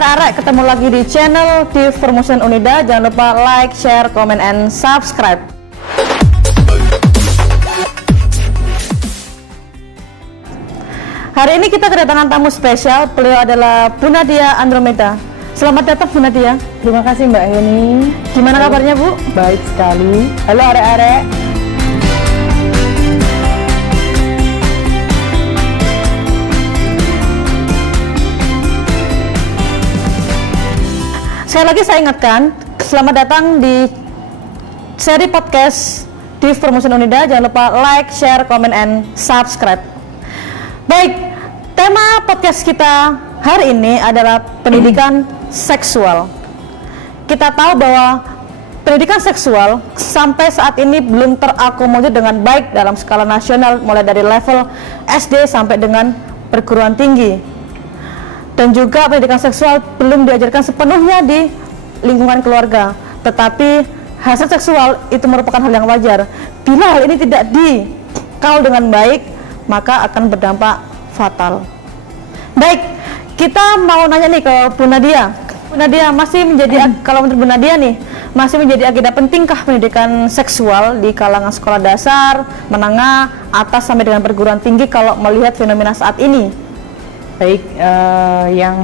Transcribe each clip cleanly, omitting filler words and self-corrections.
arek-arek, ketemu lagi di channel TV Promotion Unida. Jangan lupa like, share, comment, and subscribe. Hari ini kita kedatangan tamu spesial. Beliau adalah Bu Nadia Andromeda. Selamat datang Bu Nadia. Terima kasih Mbak Heni. Gimana kabarnya Bu? Baik sekali. Halo arek-arek. Sekali lagi saya ingatkan, selamat datang di seri podcast TV Promotion Unida. Jangan lupa like, share, comment, and subscribe. Baik, tema podcast kita hari ini adalah pendidikan seksual. Kita tahu bahwa pendidikan seksual sampai saat ini belum terakomodir dengan baik dalam skala nasional, mulai dari level SD sampai dengan perguruan tinggi. Dan juga pendidikan seksual belum diajarkan sepenuhnya di lingkungan keluarga. Tetapi hasrat seksual itu merupakan hal yang wajar. Bila hal ini tidak dikawal dengan baik, maka akan berdampak fatal. Baik, kita mau nanya nih ke Bu Nadia. Bu Nadia, masih menjadi kalau menurut Bu Nadia nih, masih menjadi agenda pentingkah pendidikan seksual di kalangan sekolah dasar, menengah, atas sampai dengan perguruan tinggi kalau melihat fenomena saat ini? Baik, yang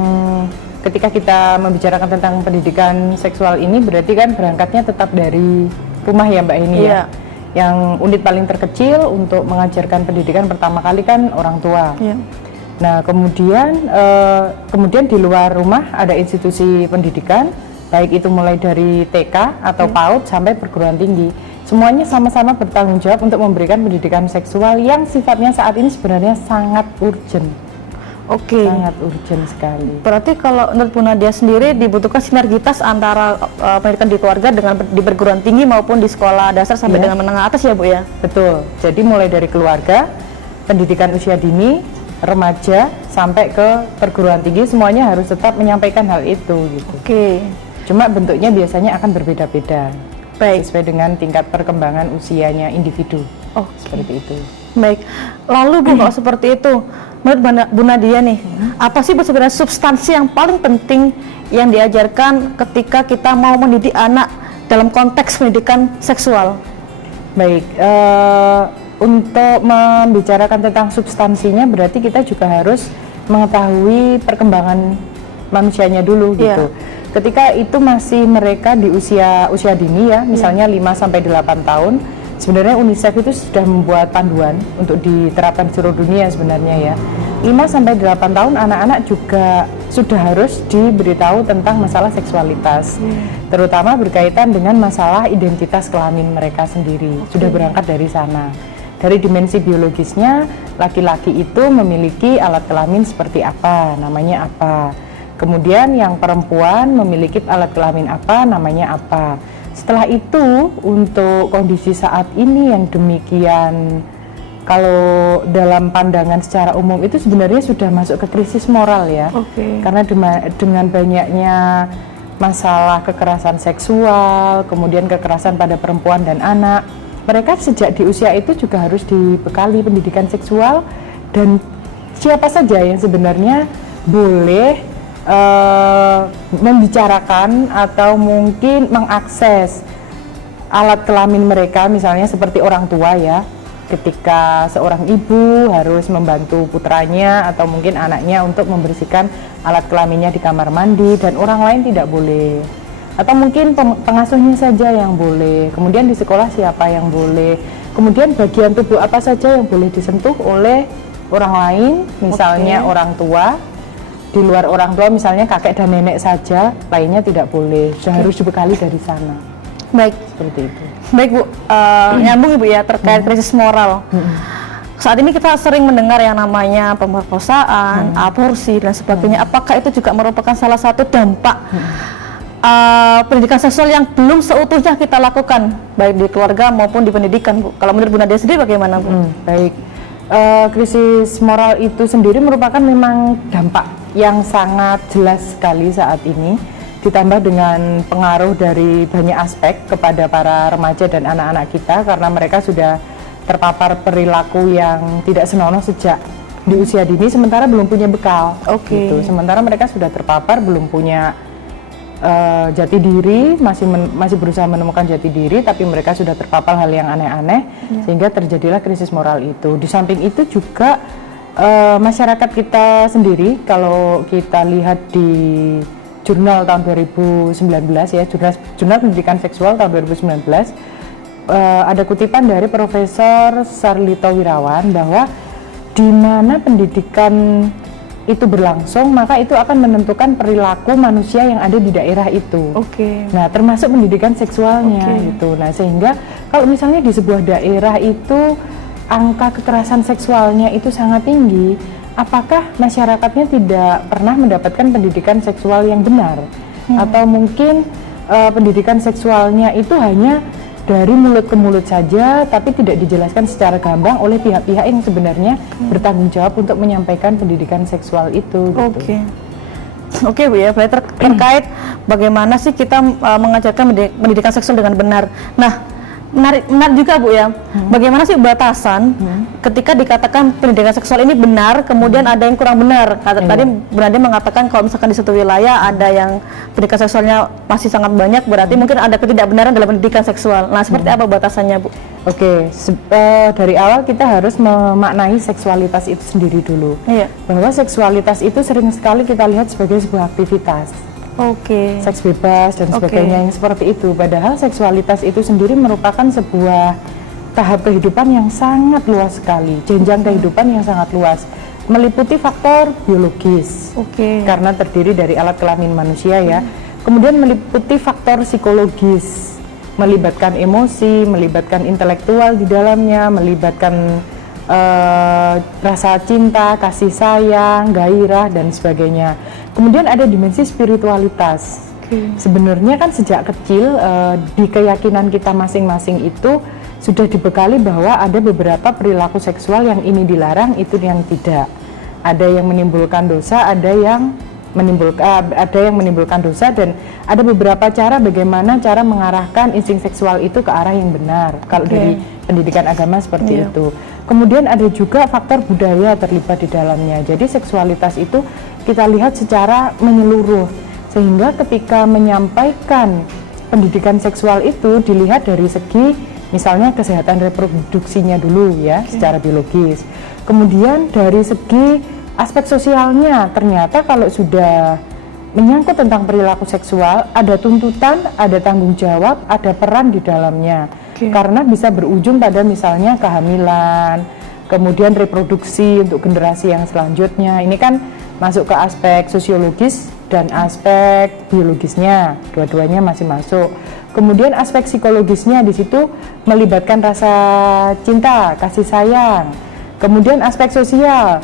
ketika kita membicarakan tentang pendidikan seksual ini berarti kan berangkatnya tetap dari rumah ya Mbak Heni ya. Yang unit paling terkecil untuk mengajarkan pendidikan pertama kali kan orang tua. Nah kemudian di luar rumah ada institusi pendidikan, baik itu mulai dari TK atau PAUD sampai perguruan tinggi. Semuanya sama-sama bertanggung jawab untuk memberikan pendidikan seksual yang sifatnya saat ini sebenarnya sangat urgent. Sangat urgent sekali. Berarti kalau menurut Bu Nadia sendiri dibutuhkan sinergitas antara pendidikan di keluarga dengan di perguruan tinggi maupun di sekolah dasar sampai dengan menengah atas ya Bu ya? Betul. Jadi mulai dari keluarga, pendidikan usia dini, remaja sampai ke perguruan tinggi semuanya harus tetap menyampaikan hal itu gitu. Cuma bentuknya biasanya akan berbeda-beda. Baik. Sesuai dengan tingkat perkembangan usianya individu. Seperti itu. Baik. Lalu Bu, kalau seperti itu, menurut Bu Nadia nih, apa sih sebenarnya substansi yang paling penting yang diajarkan ketika kita mau mendidik anak dalam konteks pendidikan seksual? Baik, untuk membicarakan tentang substansinya berarti kita juga harus mengetahui perkembangan manusianya dulu gitu. Ketika itu masih mereka di usia dini ya, misalnya 5-8 tahun, sebenarnya UNICEF itu sudah membuat panduan untuk diterapkan di seluruh dunia sebenarnya ya. 5-8 tahun anak-anak juga sudah harus diberitahu tentang masalah seksualitas, terutama berkaitan dengan masalah identitas kelamin mereka sendiri. Sudah berangkat dari sana. Dari dimensi biologisnya, laki-laki itu memiliki alat kelamin seperti apa, namanya apa. Kemudian yang perempuan memiliki alat kelamin apa, namanya apa. Setelah itu untuk kondisi saat ini yang demikian, kalau dalam pandangan secara umum itu sebenarnya sudah masuk ke krisis moral ya. Karena dengan banyaknya masalah kekerasan seksual, kemudian kekerasan pada perempuan dan anak, mereka sejak di usia itu juga harus dibekali pendidikan seksual. Dan siapa saja yang sebenarnya boleh membicarakan atau mungkin mengakses alat kelamin mereka, misalnya seperti orang tua ya, ketika seorang ibu harus membantu putranya atau mungkin anaknya untuk membersihkan alat kelaminnya di kamar mandi dan orang lain tidak boleh, atau mungkin pengasuhnya saja yang boleh. Kemudian di sekolah siapa yang boleh, kemudian bagian tubuh apa saja yang boleh disentuh oleh orang lain, misalnya orang tua. Di luar orang tua misalnya kakek dan nenek saja, lainnya tidak boleh. Sudah harus dibekali dari sana. Baik, seperti itu. Baik Bu, nyambung Ibu ya terkait krisis moral. Saat ini kita sering mendengar yang namanya pemerkosaan, aborsi dan sebagainya. Apakah itu juga merupakan salah satu dampak pendidikan seksual yang belum seutuhnya kita lakukan baik di keluarga maupun di pendidikan Bu? Kalau menurut Bu Nadia sendiri bagaimana Bu? Baik. Krisis moral itu sendiri merupakan memang dampak yang sangat jelas sekali saat ini, ditambah dengan pengaruh dari banyak aspek kepada para remaja dan anak-anak kita, karena mereka sudah terpapar perilaku yang tidak senonoh sejak di usia dini sementara belum punya bekal. Oke. Gitu. Sementara mereka sudah terpapar, belum punya jati diri, masih berusaha menemukan jati diri, tapi mereka sudah terpapar hal yang aneh-aneh, sehingga terjadilah krisis moral itu. Di samping itu juga masyarakat kita sendiri, kalau kita lihat di jurnal tahun 2019 ya, jurnal pendidikan seksual tahun 2019, ada kutipan dari Profesor Sarlito Wirawan bahwa di mana pendidikan itu berlangsung, maka itu akan menentukan perilaku manusia yang ada di daerah itu. Oke. Nah, termasuk pendidikan seksualnya gitu. Nah, sehingga kalau misalnya di sebuah daerah itu angka kekerasan seksualnya itu sangat tinggi, apakah masyarakatnya tidak pernah mendapatkan pendidikan seksual yang benar? Atau mungkin pendidikan seksualnya itu hanya dari mulut ke mulut saja, tapi tidak dijelaskan secara gamblang oleh pihak-pihak yang sebenarnya bertanggung jawab untuk menyampaikan pendidikan seksual itu. Gitu. Oke Bu ya, berarti terkait bagaimana sih kita mengajarkan pendidikan seksual dengan benar. Nah, menarik juga Bu ya, bagaimana sih batasan ketika dikatakan pendidikan seksual ini benar, kemudian ada yang kurang benar. Tadi Bu Nadia mengatakan kalau misalkan di suatu wilayah ada yang pendidikan seksualnya masih sangat banyak, berarti mungkin ada ketidakbenaran dalam pendidikan seksual. Nah, seperti apa batasannya Bu? Oke, dari awal kita harus memaknai seksualitas itu sendiri dulu. Bahwa seksualitas itu sering sekali kita lihat sebagai sebuah aktivitas. Seks bebas dan sebagainya yang seperti itu. Padahal seksualitas itu sendiri merupakan sebuah tahap kehidupan yang sangat luas sekali, jenjang kehidupan yang sangat luas, meliputi faktor biologis, karena terdiri dari alat kelamin manusia ya. Kemudian meliputi faktor psikologis, melibatkan emosi, melibatkan intelektual di dalamnya, melibatkan rasa cinta, kasih sayang, gairah dan sebagainya. Kemudian ada dimensi spiritualitas. Sebenarnya kan sejak kecil di keyakinan kita masing-masing itu sudah dibekali bahwa ada beberapa perilaku seksual yang ini dilarang, itu yang tidak. Ada yang menimbulkan dosa, ada yang menimbulkan dosa, dan ada beberapa cara bagaimana cara mengarahkan insting seksual itu ke arah yang benar. Kalau dari pendidikan agama seperti itu. Kemudian ada juga faktor budaya terlibat di dalamnya. Jadi seksualitas itu kita lihat secara menyeluruh, sehingga ketika menyampaikan pendidikan seksual itu dilihat dari segi misalnya kesehatan reproduksinya dulu ya, secara biologis. Kemudian dari segi aspek sosialnya, ternyata kalau sudah menyangkut tentang perilaku seksual, ada tuntutan, ada tanggung jawab, ada peran di dalamnya. Karena bisa berujung pada misalnya kehamilan, kemudian reproduksi untuk generasi yang selanjutnya. Ini kan masuk ke aspek sosiologis dan aspek biologisnya, dua-duanya masih masuk. Kemudian aspek psikologisnya di situ melibatkan rasa cinta, kasih sayang. Kemudian aspek sosial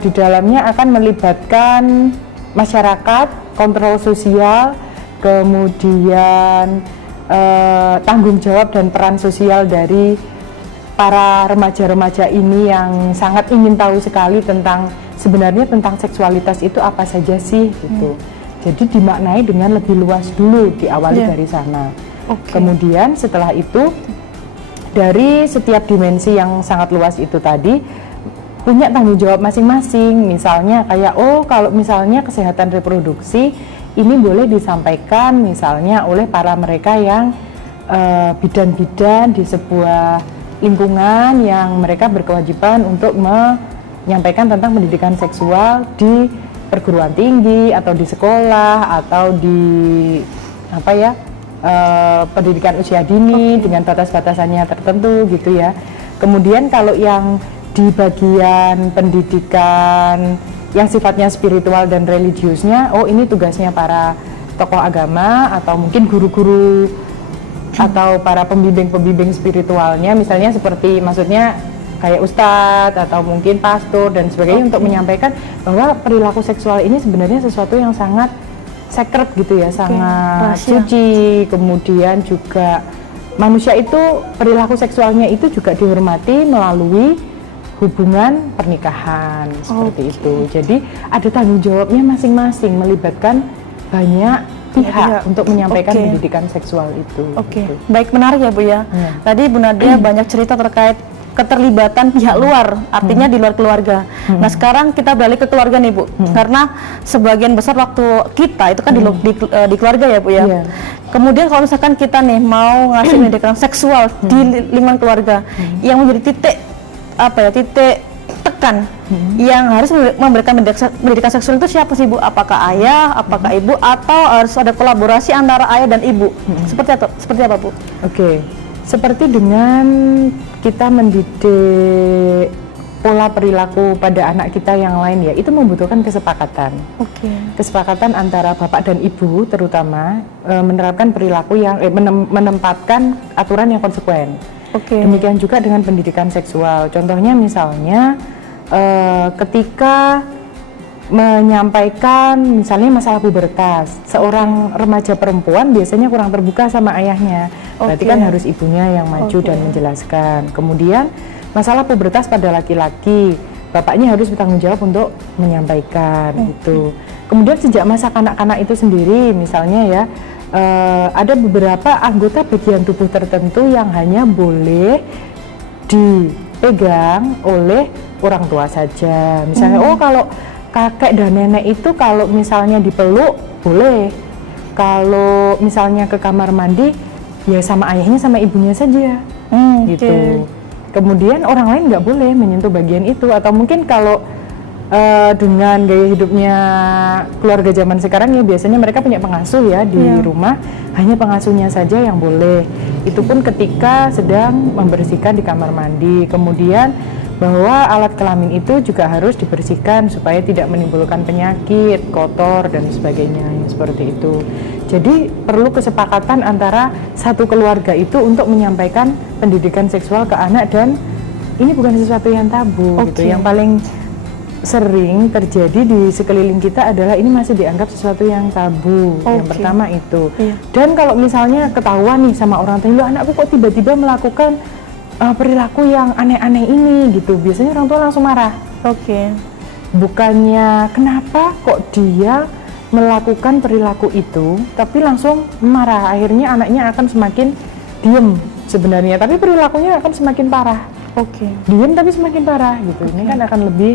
di dalamnya akan melibatkan masyarakat, kontrol sosial, kemudian tanggung jawab dan peran sosial dari para remaja-remaja ini yang sangat ingin tahu sekali tentang sebenarnya tentang seksualitas itu apa saja sih gitu. Jadi dimaknai dengan lebih luas dulu, diawali dari sana. Kemudian setelah itu dari setiap dimensi yang sangat luas itu tadi punya tanggung jawab masing-masing. Misalnya kayak kalau misalnya kesehatan reproduksi ini boleh disampaikan misalnya oleh para mereka yang bidan-bidan di sebuah lingkungan yang mereka berkewajiban untuk menyampaikan tentang pendidikan seksual di perguruan tinggi atau di sekolah atau di pendidikan usia dini dengan batas-batasannya tertentu gitu ya. Kemudian kalau yang di bagian pendidikan yang sifatnya spiritual dan religiusnya, ini tugasnya para tokoh agama atau mungkin guru-guru atau para pembimbing-pembimbing spiritualnya, misalnya seperti maksudnya kayak ustadz atau mungkin pastor dan sebagainya, untuk menyampaikan bahwa perilaku seksual ini sebenarnya sesuatu yang sangat sacred gitu ya, sangat suci. Kemudian juga manusia itu perilaku seksualnya itu juga dihormati melalui hubungan pernikahan seperti itu. Jadi ada tanggung jawabnya masing-masing, melibatkan banyak pihak untuk menyampaikan pendidikan seksual itu. Baik, menarik ya Bu ya. Tadi Bu Nadia banyak cerita terkait keterlibatan pihak luar, artinya di luar keluarga. Nah sekarang kita balik ke keluarga nih Bu, karena sebagian besar waktu kita itu kan di keluarga ya Bu ya. Iya. Kemudian kalau misalkan kita nih mau ngasih pendidikan seksual di lingkungan keluarga, yang menjadi titik tekan yang harus memberikan pendidikan seksual itu siapa sih Bu? Apakah ayah, apakah ibu, atau harus ada kolaborasi antara ayah dan ibu? Seperti apa Bu? Oke. Seperti dengan kita mendidik pola perilaku pada anak kita yang lain ya, itu membutuhkan kesepakatan. Oke. Kesepakatan antara bapak dan ibu terutama menerapkan perilaku yang menempatkan aturan yang konsekuen. Oke. Demikian juga dengan pendidikan seksual. Contohnya misalnya ketika menyampaikan misalnya masalah pubertas, seorang remaja perempuan biasanya kurang terbuka sama ayahnya. Berarti kan harus ibunya yang maju dan menjelaskan. Kemudian masalah pubertas pada laki-laki, bapaknya harus bertanggung jawab untuk menyampaikan gitu. Kemudian sejak masa kanak-kanak itu sendiri misalnya ya, ada beberapa anggota bagian tubuh tertentu yang hanya boleh dipegang oleh orang tua saja. Misalnya kalau kakek dan nenek itu kalau misalnya dipeluk boleh, kalau misalnya ke kamar mandi ya sama ayahnya sama ibunya saja, gitu. Kemudian orang lain nggak boleh menyentuh bagian itu. Atau mungkin kalau dengan gaya hidupnya keluarga zaman sekarang ya biasanya mereka punya pengasuh ya di rumah, hanya pengasuhnya saja yang boleh. Itu pun ketika sedang membersihkan di kamar mandi. Kemudian bahwa alat kelamin itu juga harus dibersihkan supaya tidak menimbulkan penyakit, kotor dan sebagainya yang seperti itu. Jadi perlu kesepakatan antara satu keluarga itu untuk menyampaikan pendidikan seksual ke anak, dan ini bukan sesuatu yang tabu gitu. Yang paling sering terjadi di sekeliling kita adalah ini masih dianggap sesuatu yang tabu. Yang pertama itu. Dan kalau misalnya ketahuan nih sama orang tua, anakku kok tiba-tiba melakukan perilaku yang aneh-aneh ini gitu, biasanya orang tua langsung marah. Bukannya kenapa kok dia melakukan perilaku itu, tapi langsung marah. Akhirnya anaknya akan semakin diem sebenarnya, tapi perilakunya akan semakin parah. Diem tapi semakin parah gitu. Ini kan akan lebih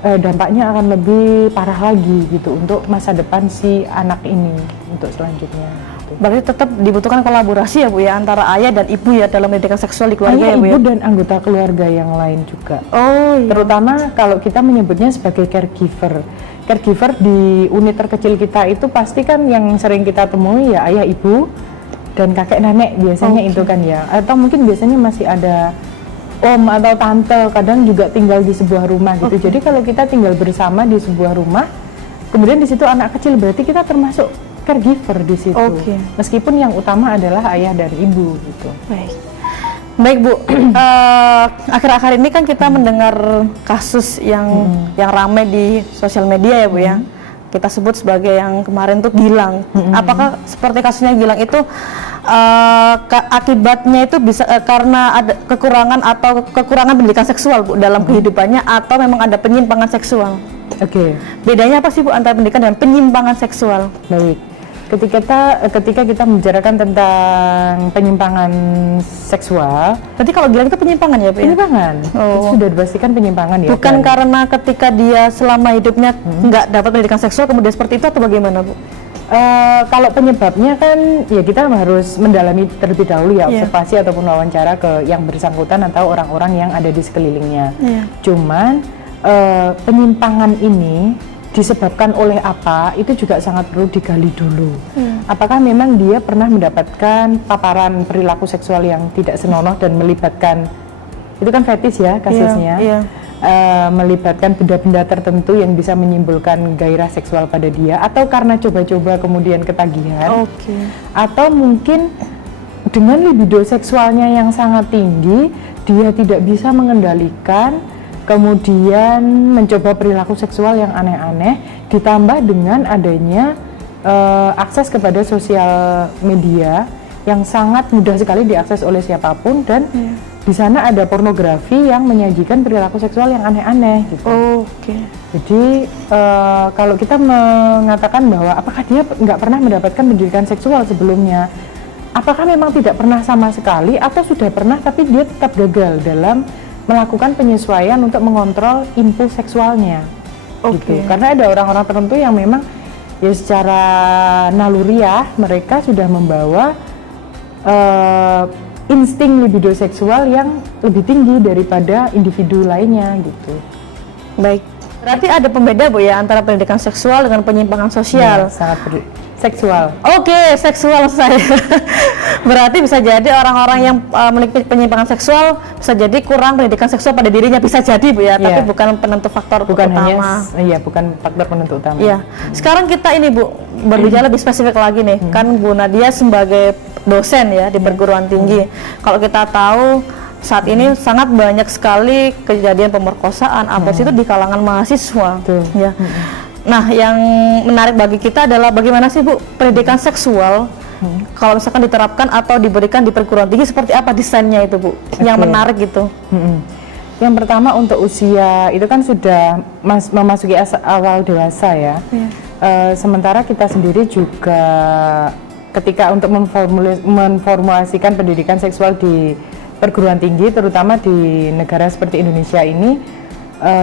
dampaknya akan lebih parah lagi gitu untuk masa depan si anak ini untuk selanjutnya. Berarti tetap dibutuhkan kolaborasi ya Bu ya, antara ayah dan ibu ya dalam pendidikan seksual di keluarga ayah, ya Bu ya? Ibu dan anggota keluarga yang lain juga. Terutama kalau kita menyebutnya sebagai caregiver. Caregiver di unit terkecil kita itu pasti kan yang sering kita temui ya ayah, ibu, dan kakek nenek biasanya itu kan ya. Atau mungkin biasanya masih ada om atau tante, kadang juga tinggal di sebuah rumah gitu. Jadi kalau kita tinggal bersama di sebuah rumah, kemudian di situ anak kecil, berarti kita termasuk caregiver di situ. Meskipun yang utama adalah ayah dan ibu gitu. Baik Bu, akhir-akhir ini kan kita mendengar kasus yang ramai di sosial media ya Bu ya. Kita sebut sebagai yang kemarin tuh Gilang. Apakah seperti kasusnya Gilang itu akibatnya itu bisa karena ada kekurangan pendidikan seksual Bu dalam kehidupannya, atau memang ada penyimpangan seksual? Bedanya apa sih Bu antara pendidikan dan penyimpangan seksual? Baik. Ketika kita membicarakan tentang penyimpangan seksual, berarti kalau Gilang itu penyimpangan ya Bu? Penyimpangan. Itu sudah dipastikan penyimpangan ya. Bukan karena ketika dia selama hidupnya nggak dapat pendidikan seksual kemudian seperti itu, atau bagaimana Bu? Kalau penyebabnya kan ya kita harus mendalami terlebih dahulu ya, observasi ataupun wawancara ke yang bersangkutan atau orang-orang yang ada di sekelilingnya. Cuman penyimpangan ini disebabkan oleh apa, itu juga sangat perlu digali dulu. Apakah memang dia pernah mendapatkan paparan perilaku seksual yang tidak senonoh dan melibatkan, itu kan fetis ya kasusnya, melibatkan benda-benda tertentu yang bisa menyimpulkan gairah seksual pada dia, atau karena coba-coba kemudian ketagihan, atau mungkin dengan libido seksualnya yang sangat tinggi, dia tidak bisa mengendalikan, kemudian mencoba perilaku seksual yang aneh-aneh, ditambah dengan adanya akses kepada sosial media yang sangat mudah sekali diakses oleh siapapun, dan di sana ada pornografi yang menyajikan perilaku seksual yang aneh-aneh gitu. Jadi kalau kita mengatakan bahwa apakah dia nggak pernah mendapatkan pendidikan seksual sebelumnya, apakah memang tidak pernah sama sekali, atau sudah pernah tapi dia tetap gagal dalam melakukan penyesuaian untuk mengontrol impuls seksualnya. Gitu. Karena ada orang-orang tertentu yang memang ya secara naluriah mereka sudah membawa insting libido seksual yang lebih tinggi daripada individu lainnya gitu. Baik. Berarti ada pembeda Bu ya antara pendidikan seksual dengan penyimpangan sosial. Ya, sangat seksual. Oke, seksual saya. Berarti bisa jadi orang-orang yang memiliki penyimpangan seksual bisa jadi kurang pendidikan seksual pada dirinya, bisa jadi Bu ya, tapi bukan penentu faktor bukan utama. Bukan faktor penentu utama. Iya. Sekarang kita ini Bu berbicara lebih spesifik lagi nih. Kan Bu Nadia sebagai dosen ya di perguruan tinggi. Kalau kita tahu saat ini sangat banyak sekali kejadian pemerkosaan, aborsi itu di kalangan mahasiswa. Ya. Nah, yang menarik bagi kita adalah bagaimana sih Bu pendidikan seksual kalau misalkan diterapkan atau diberikan di perguruan tinggi, seperti apa desainnya itu Bu? Yang menarik gitu. Yang pertama untuk usia itu kan sudah memasuki awal dewasa ya. Sementara kita sendiri juga ketika untuk memformulasikan pendidikan seksual di perguruan tinggi, terutama di negara seperti Indonesia ini,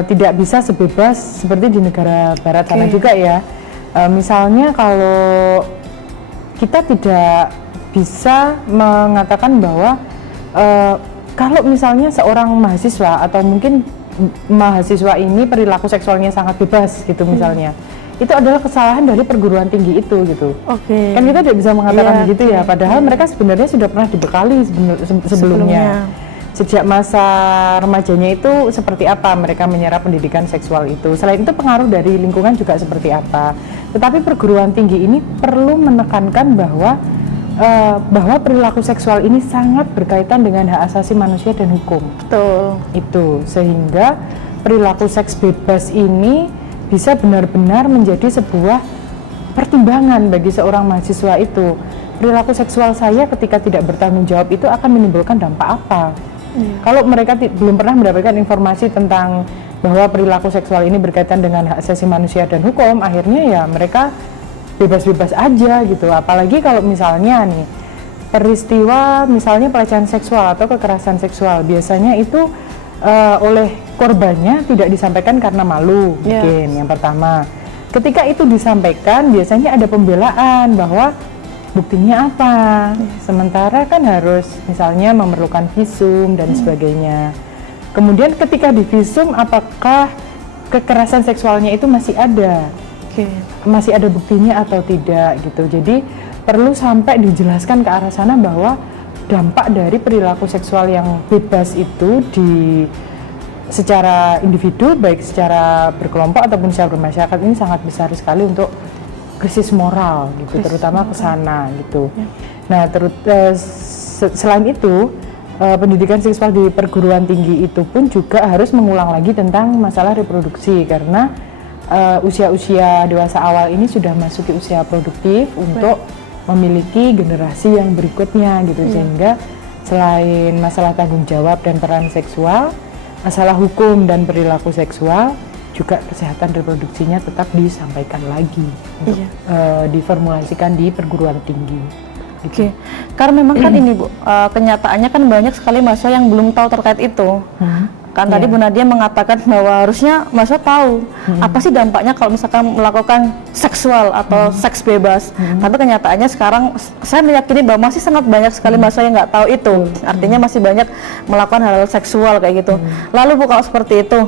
tidak bisa sebebas seperti di negara barat sana juga ya. Misalnya kalau kita tidak bisa mengatakan bahwa kalau misalnya seorang mahasiswa atau mungkin mahasiswa ini perilaku seksualnya sangat bebas gitu misalnya, itu adalah kesalahan dari perguruan tinggi itu gitu. Kan kita tidak bisa mengatakan begitu ya, padahal mereka sebenarnya sudah pernah dibekali sebelumnya. Sejak masa remajanya itu seperti apa mereka menyerap pendidikan seksual itu. Selain itu pengaruh dari lingkungan juga seperti apa. Tetapi perguruan tinggi ini perlu menekankan bahwa perilaku seksual ini sangat berkaitan dengan hak asasi manusia dan hukum. Betul. Itu sehingga perilaku seks bebas ini bisa benar-benar menjadi sebuah pertimbangan bagi seorang mahasiswa itu. Perilaku seksual saya ketika tidak bertanggung jawab itu akan menimbulkan dampak apa? Kalau mereka belum pernah mendapatkan informasi tentang bahwa perilaku seksual ini berkaitan dengan hak asasi manusia dan hukum, akhirnya ya mereka bebas-bebas aja gitu. Apalagi kalau misalnya nih peristiwa misalnya pelecehan seksual atau kekerasan seksual, biasanya itu oleh korbannya tidak disampaikan karena malu, mungkin yang pertama. Ketika itu disampaikan, biasanya ada pembelaan bahwa buktinya apa. Sementara kan harus misalnya memerlukan visum dan sebagainya. Kemudian ketika di visum, apakah kekerasan seksualnya itu masih ada, masih ada buktinya atau tidak gitu. Jadi perlu sampai dijelaskan ke arah sana bahwa dampak dari perilaku seksual yang bebas itu secara individu, baik secara berkelompok ataupun secara bermasyarakat, ini sangat besar sekali untuk krisis moral gitu, terutama ke sana gitu. Nah, selain itu pendidikan seksual di perguruan tinggi itu pun juga harus mengulang lagi tentang masalah reproduksi, karena usia-usia dewasa awal ini sudah masuk ke usia produktif untuk memiliki generasi yang berikutnya gitu. Sehingga selain masalah tanggung jawab dan peran seksual, masalah hukum dan perilaku seksual, juga kesehatan reproduksinya tetap disampaikan lagi untuk diformulasikan di perguruan tinggi. Gitu. Karena memang kan ini Bu, kenyataannya kan banyak sekali mahasiswa yang belum tahu terkait itu. Kan tadi Bu Nadia mengatakan bahwa harusnya mahasiswa tahu apa sih dampaknya kalau misalkan melakukan seksual atau seks bebas. Tapi kenyataannya sekarang saya meyakini bahwa masih sangat banyak sekali mahasiswa yang nggak tahu itu. Artinya masih banyak melakukan hal-hal seksual kayak gitu. Lalu Bu, kalau seperti itu,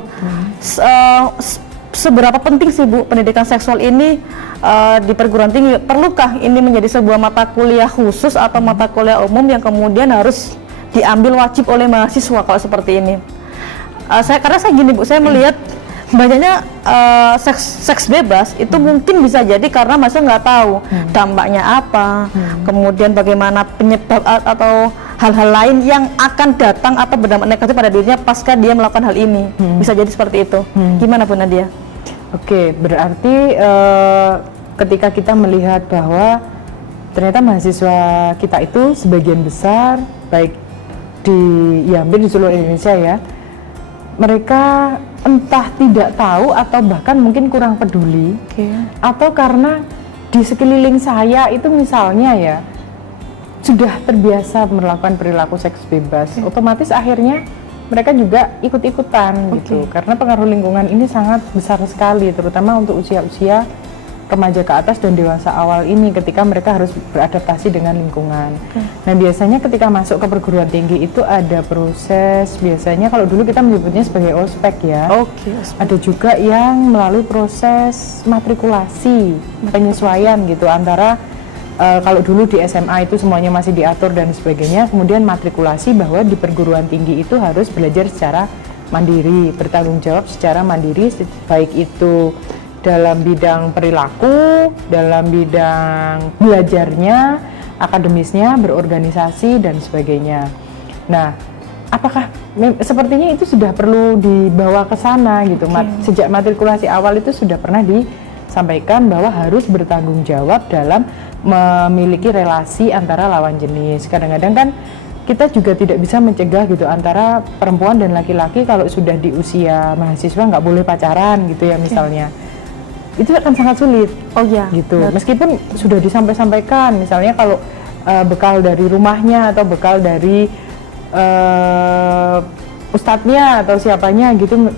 seberapa penting sih Bu pendidikan seksual ini di perguruan tinggi? Perlukah ini menjadi sebuah mata kuliah khusus atau mata kuliah umum yang kemudian harus diambil wajib oleh mahasiswa kalau seperti ini? Karena saya gini Bu, saya melihat banyaknya seks bebas itu mungkin bisa jadi karena mahasiswa nggak tahu dampaknya apa, kemudian bagaimana penyebab atau hal-hal lain yang akan datang atau berdampak negatif pada dirinya pasca dia melakukan hal ini. Bisa jadi seperti itu. Gimana Bu Nadia? Oke, berarti ketika kita melihat bahwa ternyata mahasiswa kita itu sebagian besar, baik hampir di seluruh Indonesia ya, mereka entah tidak tahu atau bahkan mungkin kurang peduli, atau karena di sekeliling saya itu misalnya ya sudah terbiasa melakukan perilaku seks bebas, otomatis akhirnya mereka juga ikut-ikutan gitu. Karena pengaruh lingkungan ini sangat besar sekali, terutama untuk usia-usia remaja ke atas dan dewasa awal ini ketika mereka harus beradaptasi dengan lingkungan. Nah, biasanya ketika masuk ke perguruan tinggi itu ada proses, biasanya kalau dulu kita menyebutnya sebagai ospek ya. Ada juga yang melalui proses matrikulasi, penyesuaian gitu antara kalau dulu di SMA itu semuanya masih diatur dan sebagainya, kemudian matrikulasi bahwa di perguruan tinggi itu harus belajar secara mandiri, bertanggung jawab secara mandiri, baik itu dalam bidang perilaku, dalam bidang belajarnya, akademisnya, berorganisasi dan sebagainya. Nah, apakah sepertinya itu sudah perlu dibawa ke sana gitu? Sejak matrikulasi awal itu sudah pernah disampaikan bahwa harus bertanggung jawab dalam memiliki relasi antara lawan jenis. Kadang-kadang kan kita juga tidak bisa mencegah gitu antara perempuan dan laki-laki kalau sudah di usia mahasiswa nggak boleh pacaran gitu ya misalnya. Itu akan sangat sulit. Gitu. Meskipun sudah disampaikan, misalnya kalau bekal dari rumahnya atau bekal dari ustadznya atau siapanya gitu,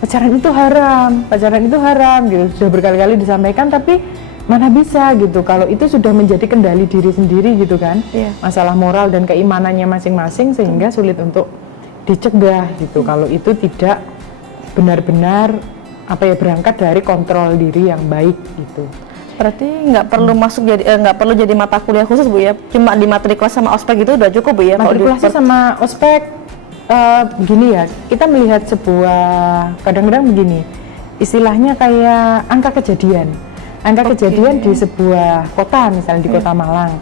pacaran itu haram gitu. Sudah berkali-kali disampaikan, tapi mana bisa gitu kalau itu sudah menjadi kendali diri sendiri gitu kan. Masalah moral dan keimanannya masing-masing sehingga sulit untuk dicegah gitu kalau itu tidak benar-benar berangkat dari kontrol diri yang baik gitu. Berarti nggak perlu nggak perlu jadi mata kuliah khusus Bu ya, cuma di matrikulasi sama ospek itu udah cukup Bu ya? Matrikulasi sama ospek begini ya, kita melihat sebuah, kadang-kadang begini, istilahnya kayak angka kejadian di sebuah kota, misalnya di Kota Malang.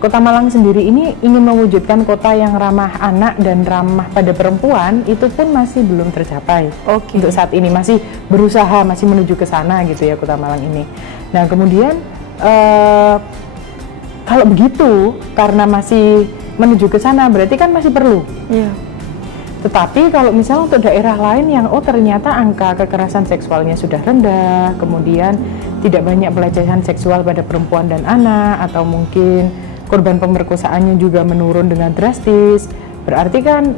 Kota Malang sendiri ini ingin mewujudkan kota yang ramah anak dan ramah pada perempuan, itu pun masih belum tercapai. Untuk saat ini masih berusaha, masih menuju ke sana gitu ya Kota Malang ini. Nah kemudian kalau begitu karena masih menuju ke sana berarti kan masih perlu. Tetapi kalau misalnya untuk daerah lain yang ternyata angka kekerasan seksualnya sudah rendah, kemudian tidak banyak pelecehan seksual pada perempuan dan anak, atau mungkin korban pemerkosaannya juga menurun dengan drastis, berarti kan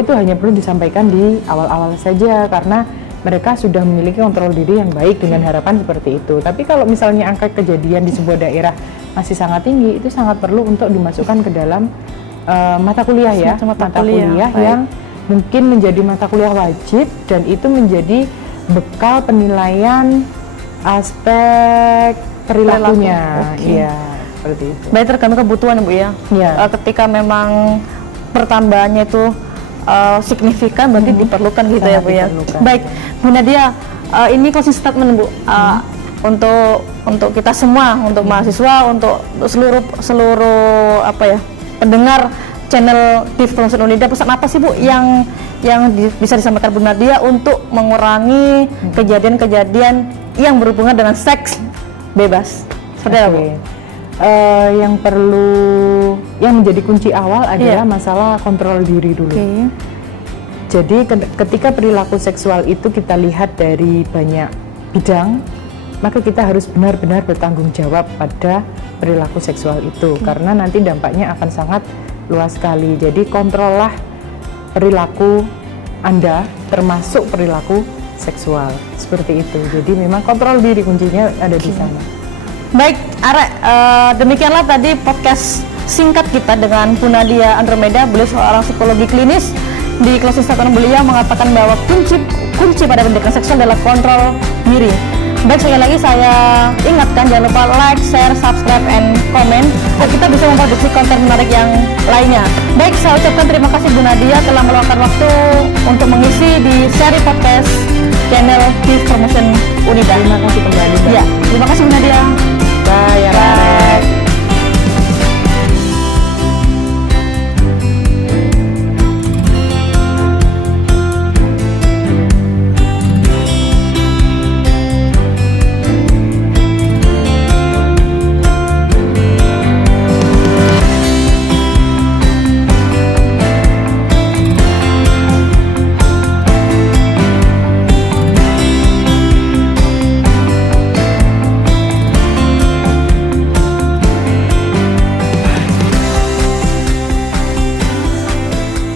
itu hanya perlu disampaikan di awal-awal saja karena mereka sudah memiliki kontrol diri yang baik dengan harapan seperti itu. Tapi kalau misalnya angka kejadian di sebuah daerah masih sangat tinggi, itu sangat perlu untuk dimasukkan ke dalam mata kuliah ya, mata kuliah yang mungkin menjadi mata kuliah wajib dan itu menjadi bekal penilaian aspek perilakunya. Seperti itu. Baik, tergantung kebutuhan Bu ya. Ketika memang pertambahannya itu signifikan berarti diperlukan gitu ya Bu ya. Baik, Bu Nadia, ini closing statement Bu untuk kita semua, untuk mahasiswa, untuk seluruh pendengar channel Div Promotion Unida, pesan apa sih Bu yang bisa disampaikan Bu Nadia untuk mengurangi kejadian-kejadian yang berhubungan dengan seks bebas? Seperti apa Bu? Yang menjadi kunci awal adalah masalah kontrol diri dulu. Jadi ketika perilaku seksual itu kita lihat dari banyak bidang, maka kita harus benar-benar bertanggung jawab pada perilaku seksual itu karena nanti dampaknya akan sangat luas sekali. Jadi kontrollah perilaku Anda termasuk perilaku seksual seperti itu. Jadi memang kontrol diri kuncinya ada di sana. Baik, Arek, demikianlah tadi podcast singkat kita dengan Bu Nadia Andromeda. Beliau seorang psikologi klinis. Di closing statement beliau mengatakan bahwa kunci pada pendidikan seksual adalah kontrol diri. Baik, sekali lagi saya ingatkan jangan lupa like, share, subscribe, and comment agar kita bisa memproduksi konten menarik yang lainnya. Baik, saya ucapkan terima kasih Bu Nadia telah meluangkan waktu untuk mengisi di seri podcast channel Div Promotion Unida. Terima kasih kembali. Terima kasih Bu Nadia. Bye.